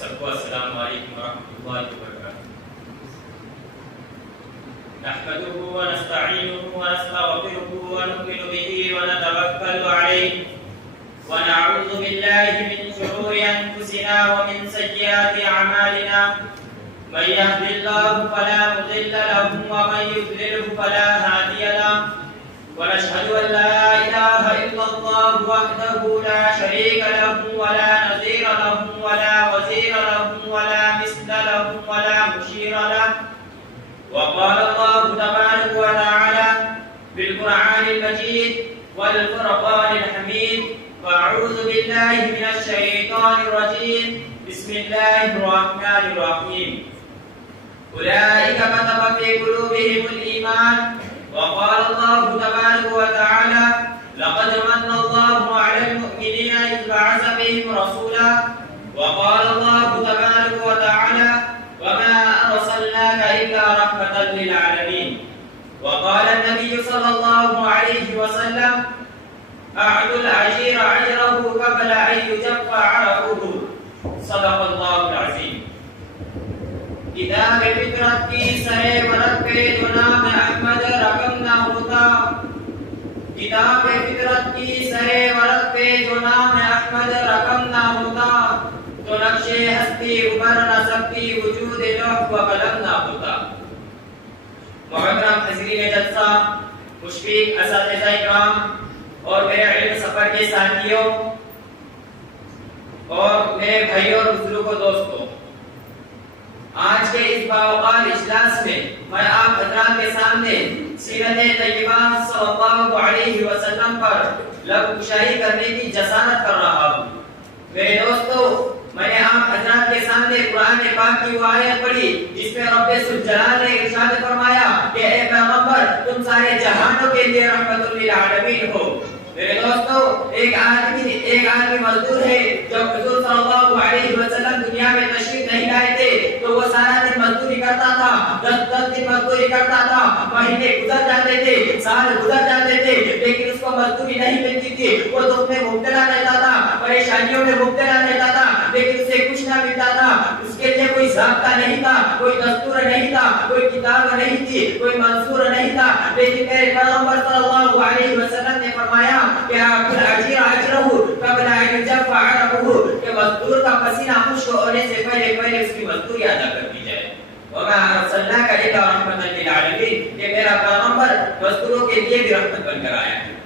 سب کو السلام علیکم ورحمۃ اللہ وبرکاتہ۔ نحمده ونستعینه ونستغفره ونؤمن به ونتوکل علیہ ونعوذ باللہ من شرور انفسنا ومن سیئات اعمالنا من يهد الله فلا مضل له ومن يضلل فلا هادي له ونشهد ان لا اله الا الله وحده لا شريك له ولا نظير له ولا وزير له ولا مثل له ولا مشير له وقال الله تبارك وتعالى بالقرآن المجيد والفرقان الحميد واعوذ بالله من الشيطان الرجيم بسم الله الرحمن الرحيم أولئك كتب في قلوبهم الإيمان وقال الله تبارك وتعالى لقد من الله على المؤمنين إذ بعث بهم رسولا وقال الله تبارك وتعالى وما أرسلناك إلا رحمة للعالمين وقال النبي صلى الله عليه وسلم أعطوا الأجير أجره قبل أن يجف عرقه صدق الله العظيم۔ کتاب فطرت کی سرے ورق پہ جو نام احمد رقم نہ ہوتا، کتاب فطرت کی سرے ورق پہ جو نام احمد رقم نہ ہوتا تو نقش ہستی ابھر نہ سکتی وجود لوح و قلم نہ ہوتا۔ محترم حضرین جلسہ، مشفق اساتذہ کرام اور میرے علم سفر کے ساتھیوں اور میرے بھائیوں اور بزرگوں دوستوں، آج کے اس باوقار اجلاس میں میں آپ حضرات کے سامنے سیرت طیبہ صلی اللہ علیہ وسلم پر لب کشائی کرنے کی جسارت کر رہا ہوں۔ میرے دوستو، میں نے آپ حضرات کے سامنے قرآن پاک کی وہ آیت پڑھی جس میں رب ذوالجلال نے ارشاد فرمایا کہ اے پیغمبر تم سارے جہانوں کے لیے رحمت للعالمین ہو۔ میرے دوستو، ایک آدمی مزدور ہے جب حضور صلی اللہ علیہ وسلم دنیا میں تشریف نہیں لائے تھے تو وہ سارا دن مزدوری کرتا تھا، 10 دن مزدوری کرتا تھا، مہینے گزر جاتے تھے، سال گزر جاتے تھے، لیکن اس کو مزدوری نہیں ملتی تھی۔ وہ دکھ میں مبتلا رہتا تھا، پریشانیوں میں مبتلا رہتا تھا، لیکن اسے کچھ نہ ملتا تھا۔ اس کے لیے کوئی ضابطہ نہیں تھا، کوئی دستور نہیں تھا، کوئی کتاب نہیں تھی، کوئی منصور نہیں تھا، لیکن میرے پیغمبر صلی اللہ علیہ وسلم نے فرمایا کہ قبل ان يجف عرقه کہ مزدور کا پسینہ خشک ہونے سے پہلے اس کی مزدوری ادا کر دی جائے۔ وما ارسلناك الا رحمة للعالمين کہ میرا پیغمبر مزدوروں کے لیے بھی رحمت بن کر آیا ہے۔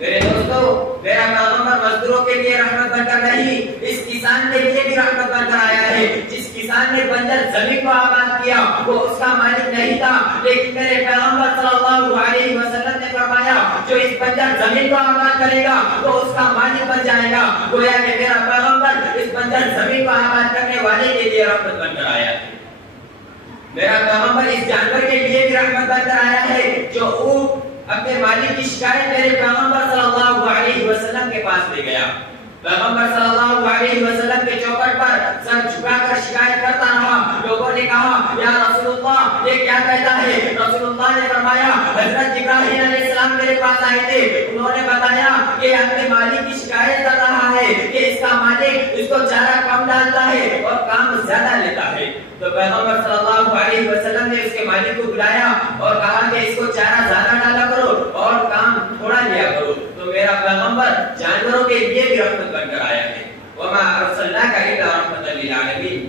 میرے دوستو، میرا پیغمبر مزدوروں کے لیے رحمت بن کر نہیں، اس کسان کے لیے بھی رحمت بن کر آیا ہے۔ جس کسان نے بنجر زمین کو آباد کیا وہ اس کا مالک نہیں تھا، لیکن میرے پیغمبر صلی اللہ علیہ وسلم نے فرمایا جو اس بنجر زمین کو آباد کرے گا وہ اس کا مالک بن جائے گا۔ گویا کہ میرا پیغمبر اس بنجر زمین کو آباد کرنے والے کے لیے رحمت بن کر آیا ہے۔ میرا پیغمبر اس جانور کے لیے بھی رحمت بن کر آیا ہے جو اونٹ اپنے مالک کی شکایت میرے پیغمبر صلی اللہ علیہ وسلم کے پاس لے گیا۔ پیغمبر صلی اللہ علیہ وسلم کے چوکٹ پر سر جھکا کر شکایت کرتا رہا۔ لوگوں نے کہا یا رسول اللہ یہ کیا کہتا ہے؟ رسول اللہ نے فرمایا حضرت جبرائیل علیہ السلام میرے پاس آئے تھے، انہوں نے بتایا کہ اپنے مالک کی شکایت کر رہا ہے کہ اس کا مالک اس کو چارہ کم ڈالتا ہے اور کام زیادہ لیتا ہے۔ تو پیغمبر صلی اللہ علیہ وسلم نے اس کے مالک کو بلایا اور کہا کہ اس کو چارہ زیادہ ڈالا کرو اور کام تھوڑا لیا کرو۔ تو میرا پیغمبر جانوروں کے لیے بھی رحمت بن کر آیا ہے۔ وما ارسلناك الا رحمة للعالمین۔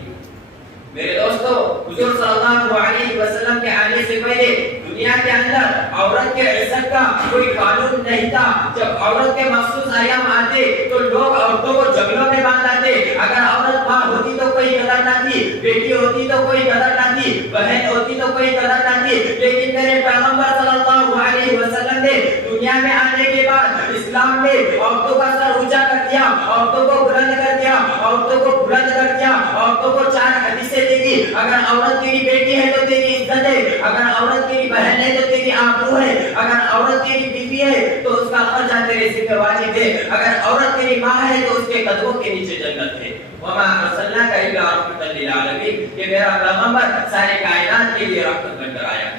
میرے دوستو، حضور صلی اللہ علیہ وسلم کے آنے سے پہلے دنیا کے اندر عورت کے عزت کا کوئی قانون نہیں تھا۔ جب عورت کے مخصوص ایام آتے تو لوگ عورتوں کو جنگلوں میں باندھ لاتے۔ اگر عورت ماں ہوتی تو کوئی قدر نہ تھی، بیٹی ہوتی تو کوئی قدر نہ تھی، بہن ہوتی تو کوئی قدر نہ تھی، لیکن میرے پیغمبر صلی اللہ علیہ وسلم نے دنیا میں آنے کے بعد اسلام میں عورتوں کا سر اونچا کر دیا، عورتوں کو بلند کر دیا، عورتوں کو بلند کر دیا، عورتوں کو 4 حدیثیں دے دی۔ اگر عورت تیری بیٹی ہے تو تیری عزت ہے، اگر عورت تیری بہن ہے تو تیری آبرو ہے، اگر عورت تیری بیوی ہے تو اس کا خرچہ تیرے ذمہ واجب ہے، اگر عورت تیری ماں ہے تو اس کے قدموں کے نیچے جنت ہے۔ وما ارسلناك الا رحمة للعالمین کہ میرا پیغمبر سارے کائنات کے لیے رحمت بن کر آیا ہے۔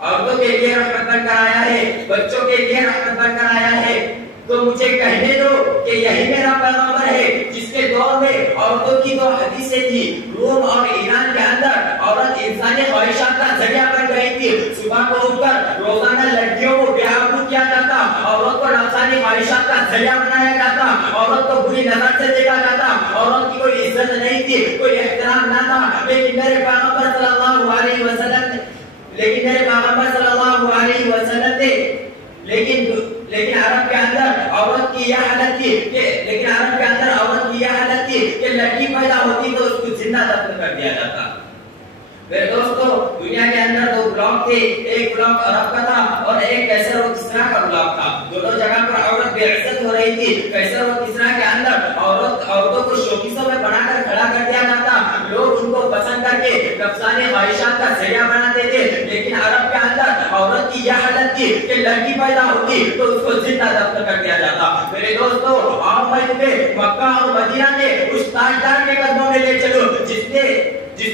عورتوں کے لیے رحمت بن کر آیا ہے، بچوں کے لیے رحمت بن کر آیا ہے۔ تو مجھے کہنے دو کہ یہی میرا پیغمبر ہے جس کے دور میں عورتوں کی سے تھی. روم اور ایران کے اندر عورت انسانی خواہشات کا ذریعہ بن گئی تھی. صبح کو اٹھ کر روزانہ لڑکیوں کو بے آبرو کیا جاتا, عورت کو نفسانی خواہشات کا ذریعہ بنایا جاتا, عورت کو بری نظر سے دیکھا جاتا, عورت کی کوئی عزت نہیں تھی, کوئی احترام نہ تھا. لیکن میرے پیغمبر صلی اللہ علیہ وسلم نے لیکن عرب کے اندر عورت کی یہ حالت تھی کہ لڑکی پیدا ہوتی تو اس کو زندہ دفن کر دیا جاتا. میرے دوستو, دنیا کے اندر دو بلاک تھے, ایک بلاک عرب کا تھا اور ایک کیسر و کسرا کا بلاک تھا. دونوں جگہ پر عورت بے عزت ہو رہی تھی. کیسر و کسرا کے اندر عورتوں کو شوکیسوں میں بنا کر کھڑا کر دیا جاتا, لوگ ان کو پسند کر کے نفسانی خواہشات کا ذریعہ بناتے تھے. لیکن عرب کے اندر عورت کی یہ حالت تھی کہ لڑکی پیدا ہوتی تو اس کو زندہ دفن کر دیا جاتا. میرے دوستو, آپ میں تمہیں مکہ اور مدینہ کے اس تاجدار کے قدموں میں لے چلو جس نے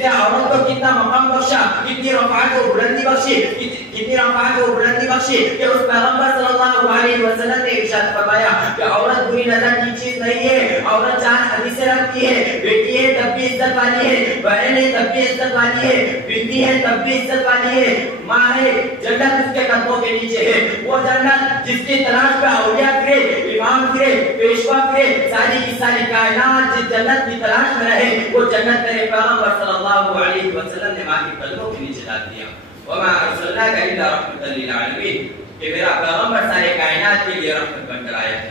عورت کو کتنا مقام بخشا, کتنی رفعت و بلندی بخشی کہ اس پیغمبر صلی اللہ علیہ وسلم نے ارشاد فرمایا کہ عورت بری نظر کی چیز نہیں ہے. عورت 4 حدیثیں رکھتی ہے, بیٹی ہے تب بھی عزت والی ہے, بہن ہے تب بھی عزت والی ہے, بیٹی ہے تب بھی عزت والی ہے, ماں ہے. جنت اس کے قدموں کے نیچے ہے. وہ جنت جس کی تلاش میں اولیاء پھرے, امام پھرے, پیشوا پھرے, ساری کائنات جس جنت کی تلاش میں رہے, وہ جنت میرے پیغمبر صلی اللہ علیہ وسلم نے ماں کے قدموں کے نیچے ڈال دیا. وما ارسلناک الا رحمۃ للعالمین, کہ میرا پیغمبر سارے کائنات کے لیے رحمت بن کر آیا ہے.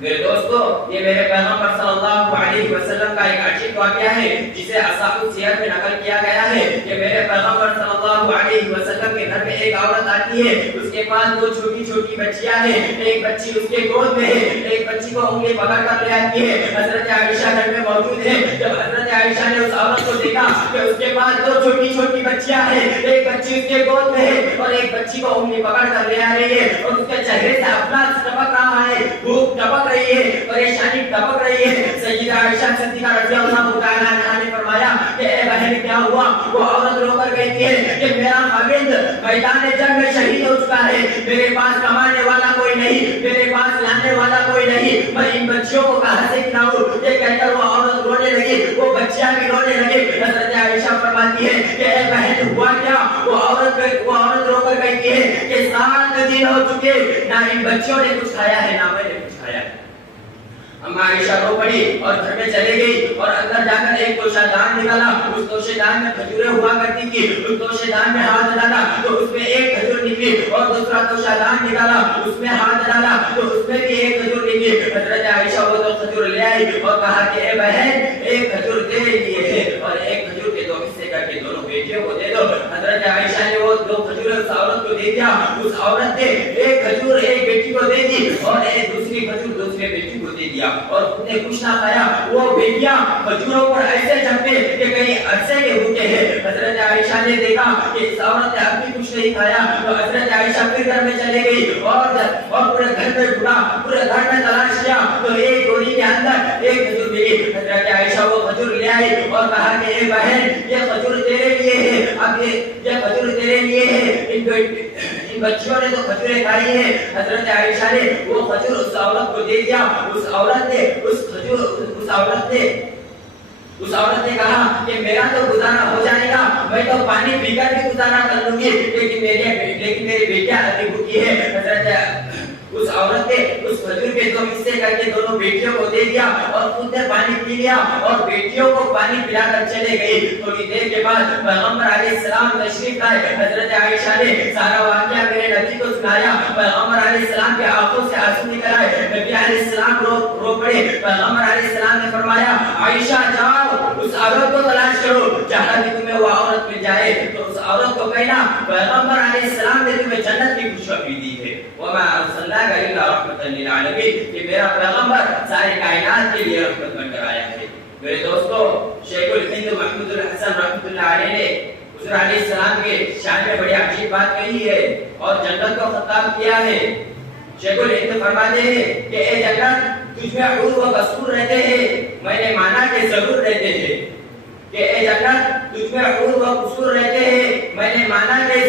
میرے دوستو, یہ میرے پیغمبر صلی اللہ علیہ وسلم کا ایک عجیب واقعہ ہے جسے اصحاب السیر میں نقل کیا گیا ہے کہ میرے پیغمبر صلی اللہ علیہ وسلم کے گھر میں ایک عورت آتی ہے. اس کے پاس 2 چھوٹی بچیاں ہیں. ایک بچی اس کے گود میں ہے, ایک بچی کو انگلی پکڑ کر لے آتی ہے. حضرت عائشہ گھر میں موجود ہے. جب حضرت عائشہ نے اس عورت کو دیکھا کہ اس کے پاس 2 چھوٹی بچیاں ہیں, ایک بچی اس کے گود میں ہے اور ایک بچی کو انگلی پکڑ کر لے آ رہی ہے, اور اس کے چہرے سے افلاس ٹپک رہا ہے, بھوک ٹپک رہی ہے, پریشانی ٹپک رہی ہے. سیدہ عائشہ صدیقہ رضی اللہ تعالی عنہا نے فرمایا کہ اے بہن کیا ہوا؟ وہ عورت رو کر کہتی ہے کہ میرا خاوند میدان جنگ میں شہید ہو چکا ہے, میرے پاس کمانے والا کوئی نہیں, میرے پاس لانے والا کوئی نہیں, میں ان بچیوں کو کہاں سے کھلاؤں؟ یہ کہہ کر وہ عورت رونے لگی, وہ بچیاں بھی رونے لگی. حضرت عائشہ فرماتی ہے کہ اے بہن ہوا کیا؟ وہ عورت رو کر کہتی ہے کہ 7 دن ہو چکے, نہ ان بچیوں نے کچھ کھایا ہے نہ میں نے کچھ کھایا ہے. اما عائشہ رو پڑی اور گھر میں چلے گئی اور اندر جا کر ایک توشہ دان نکالا. اس توشہ دان میں کھجوریں ہوا کرتی تھی. اس توشہ دان میں ہاتھ ڈالا تو اس میں ایک کھجور نکلی, اور دوسرا توشہ دان نکالا, اس میں ہاتھ ڈالا تو اس میں بھی ایک کھجور نکلی. حضرت عائشہ وہ 2 کھجور لے آئی اور کہا کہ اے بہن, ایک کھجور تیرے لیے ہے اور ایک کھجور کے 2 حصے کر کے دونوں بیٹیوں کو دے دو. حضرت عائشہ نے وہ 2 کھجوریں اس عورت کو دے دیا. اس عورت نے ایک کھجور ایک بیٹی کو دے دی اور ایک دوسری کھجور دوسرے بیٹی کو دے دیا, اور خود نے کچھ نہ کھایا. وہ بیٹیاں کھجوروں پر ایسے جھپٹے کہ کہیں عرصے کے بھوکے ہیں. حضرت عائشہ نے دیکھا کہ اس عورت نے اب بھی کچھ نہیں کھایا, تو حضرت عائشہ پھر گھر میں چلے گئی اور پورے گھر میں ڈھونڈا, پورے گھر میں تلاش کیا تو ایک ڈوری کے اندر ایک کھجور ملی. حضرت عائشہ وہ کھجور لے آئی اور کہا کہ اے بہن, یہ کھجور تیرے لیے ہے, اب یہ کھجور تیرے لیے ہے. ان بچیوں نے تو کھجوریں کھائی ہیں. حضرت عائشہ نے وہ کھجور اس عورت کو دے دیا. اس عورت نے کہا کہ میرا تو گزارا ہو جائے گا, میں تو پانی پی کر بھی گزارا کر لوں گی, لیکن میری بیٹیاں ابھی بھوکی ہے. حضرت اس عورت نے اس کھجور کے 2 حصے کر کے دونوں بیٹیوں کو دے دیا اور خود نے پانی پی لیا اور بیٹیوں کو پانی پلا کر چلے گئی. تھوڑی دیر کے بعد پیغمبر علیہ السلام تشریف لائے. حضرت عائشہ نے سارا واقعہ میرے نبی کو سنایا. پیغمبر علیہ السلام کی آنکھوں سے آنسو نکل آئے. نبی علیہ السلام رو پڑے. پیغمبر علیہ السلام نے فرمایا عائشہ جاؤ, اس عورت کو تلاش کرو, جہاں بھی تمہیں وہ عورت مل جائے تو اس عورت کو کہنا پیغمبر علیہ السلام نے تمہیں جنت کی خوشخبری دی ہے. وما ارسلناک الا رحمۃ للعالمین, کہ میرا پیغمبر سارے کائنات کے لیے رحمت بن کر آیا ہے. میرے دوستو, شیخ الہند محمود الحسن رحمۃ اللہ علیہ نے حضور علیہ السلام کے شان میں بڑی عجیب بات کہی ہے اور جنت کو خطاب کیا ہے. شیخ الہند فرماتے ہیں کہ اے جنت, تجھ میں حور و قصور رہتے ہیں, میں نے مانا کہ ضرور رہتے ہیں. کہ اے جنت, تجھ میں حور و قصور رہتے ہیں, میں نے مانا کہ